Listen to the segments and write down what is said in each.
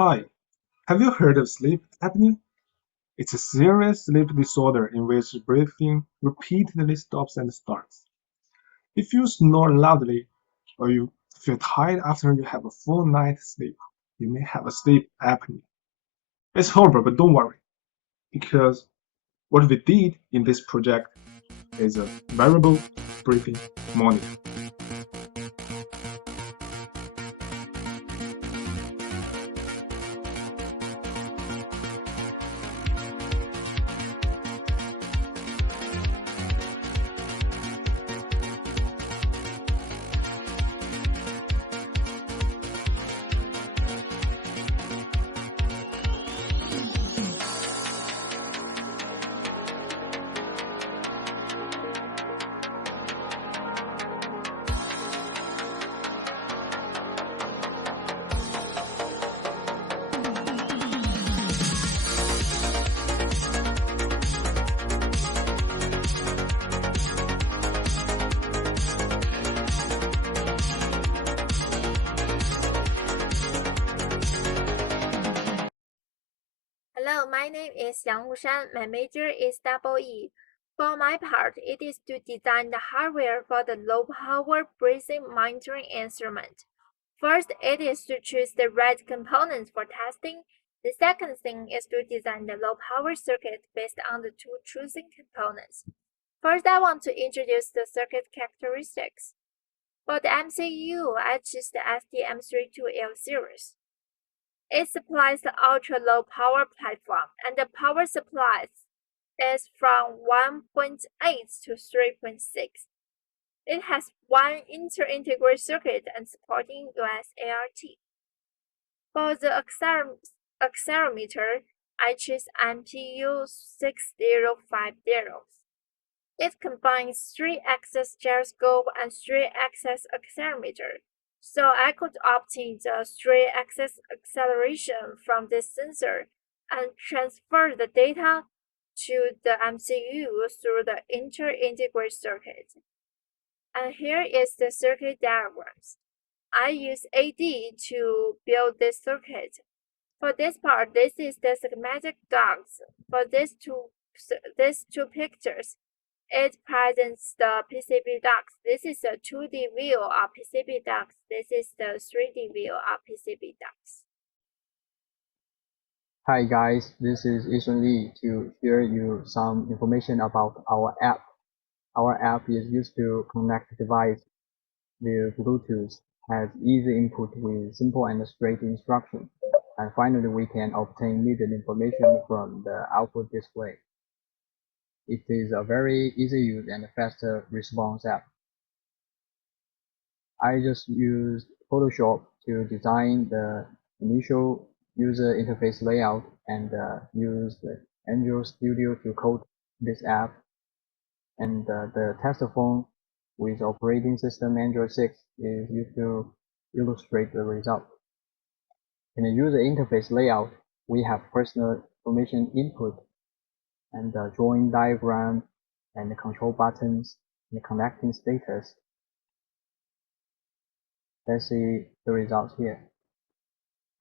Hi, have you heard of sleep apnea? It's a serious sleep disorder in which breathing repeatedly stops and starts. If you snore loudly or you feel tired after you have a full night's sleep, you may have a sleep apnea. It's horrible, but don't worry, because what we did in this project is a wearable breathing monitor. Hello, my name is Yang Wushan. My major is double E. For my part, it is to design the hardware for the low-power breathing monitoring instrument. First, it is to choose the right components for testing. The second thing is to design the low-power circuit based on the two choosing components. First, I want to introduce the circuit characteristics. For the MCU, I choose the STM32L series. It supplies the ultra-low power platform, and the power supply is from 1.8 to 3.6. It has one inter-integrated circuit and supporting US ART. For the accelerometer, I choose MPU 6050. It combines 3-axis gyroscope and 3-axis accelerometer, so I could obtain the 3-axis acceleration from this sensor and transfer the data to the MCU through the inter-integrated circuit. And here is the circuit diagrams. I use AD to build this circuit. For this part, this is the schematic docs. For these two pictures, it presents the PCB docs. This is a 2D view of PCB docs. This is the 3D view of PCB docs. Hi guys, this is Ishan Lee to share you some information about our app. Our app is used to connect device via Bluetooth, has easy input with simple and straight instruction, and finally we can obtain needed information from the output display. It is a very easy use and faster response app. I just used Photoshop to design the initial user interface layout and used Android Studio to code this app. And the test phone with operating system Android 6 is used to illustrate the result. In the user interface layout, we have personal information input and the drawing diagram and the control buttons and the connecting status. Let's see the results here.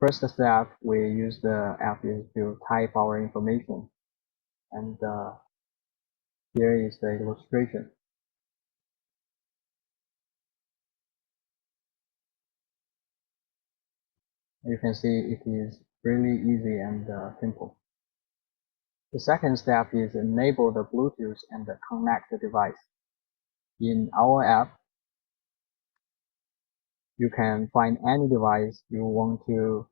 First step, we use the app is to type our information, and here is the illustration. You can see it is really easy and simple. The second step is enable the Bluetooth and connect the device. In our app, you can find any device you want to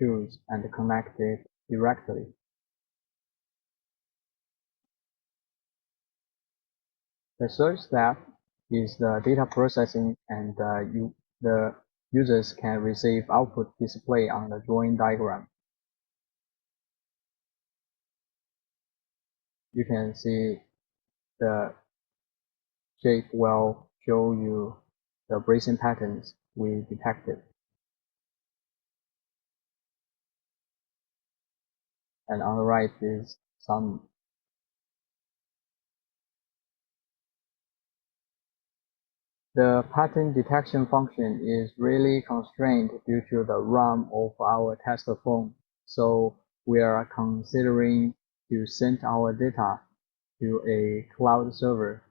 choose and connect it directly. The third step is the data processing, and the users can receive output display on the drawing diagram. You can see the shape will show you the bracing patterns we detected. And on the right is some The pattern detection function is really constrained due to the RAM of our test phone, so we are considering to send our data to a cloud server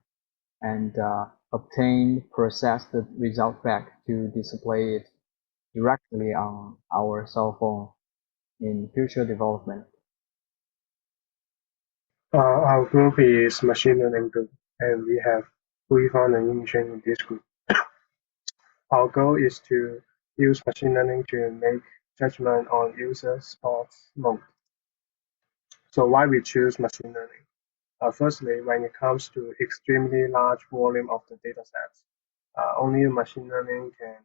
and obtain processed result back to display it directly on our cell phone in future development. Our group is machine learning group, and we have Huifan and Yingxuan in this group. Our goal is to use machine learning to make judgment on user sports mode. So why we choose machine learning? Firstly, when it comes to extremely large volume of the data sets, only machine learning can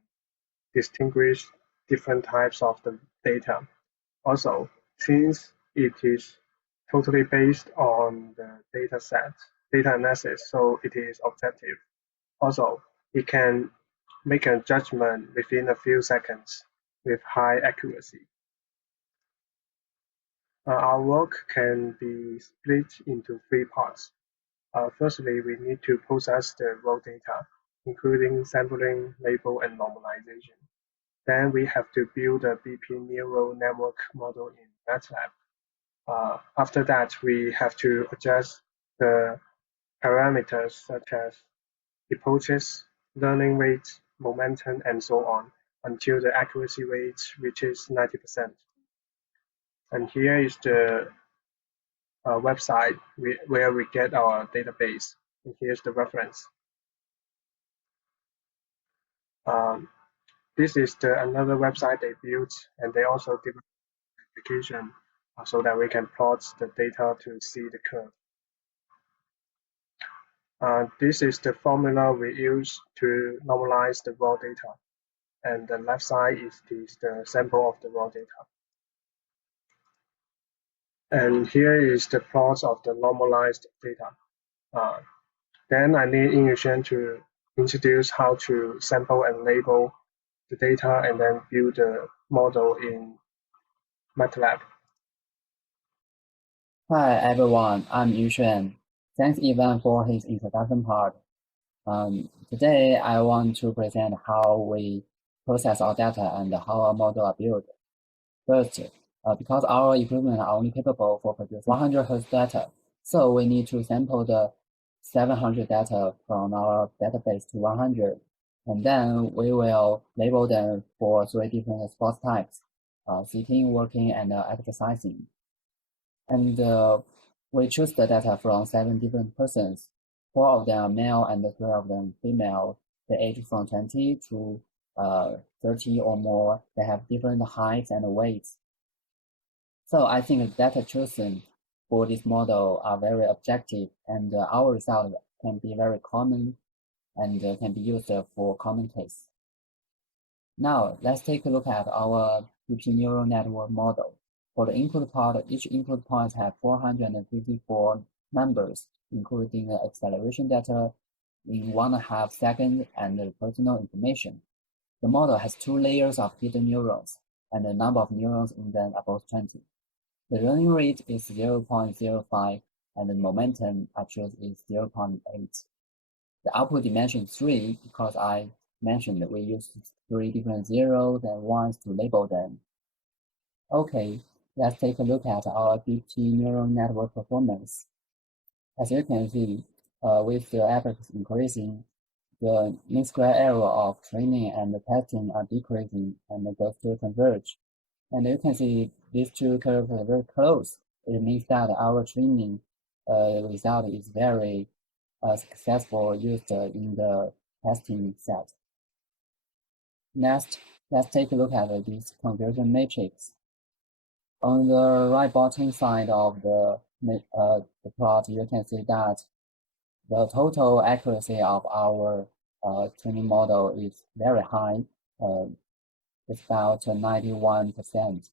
distinguish different types of the data. Also, since it is totally based on the data analysis, so it is objective. Also, it can make a judgment within a few seconds with high accuracy. Our work can be split into three parts. Firstly, we need to process the raw data, including sampling, label, and normalization. Then we have to build a BP neural network model in MATLAB. After that, we have to adjust the parameters such as hypothesis, learning rate, momentum, and so on until the accuracy rate reaches 90%. And here is the website where we get our database. And here's the reference. Um, this is another website they built, and they also developed an application so that we can plot the data to see the curve. This is the formula we use to normalize the raw data, and the left side is the sample of the raw data. And here is the plot of the normalized data. Then I need Yingyuan to introduce how to sample and label the data and then build the model in MATLAB. Hi everyone, I'm Yuxuan. Thanks Ivan for his introduction part. Today I want to present how we process our data and how our model are built. First, because our equipment are only capable for produce 100 Hz data, so we need to sample the 700 data from our database to 100, and then we will label them for 3 different sports types, sitting, working, and exercising. And we choose the data from 7 different persons. 4 of them are male and 3 of them female. They age from 20 to 30 or more. They have different heights and weights. So I think the data chosen for this model are very objective, and our result can be very common and can be used for common case. Now let's take a look at our BP neural network model. For the input part, each input point has 454 numbers, including the acceleration data in 1.5 seconds and the personal information. The model has 2 layers of hidden neurons, and the number of neurons in them above 20. The learning rate is 0.05, and the momentum I chose is 0.8. The output dimension is 3 because I mentioned that we used 3 different zeros and ones to label them. Okay, let's take a look at our BP neural network performance. As you can see, with the efforts increasing, the mean square error of training and testing are decreasing and those two converge. And you can see these two curves are very close. It means that our training result is very successful used in the testing set. Next, let's take a look at this conversion matrix. On the right bottom side of the plot, you can see that the total accuracy of our training model is very high. It's about 91%.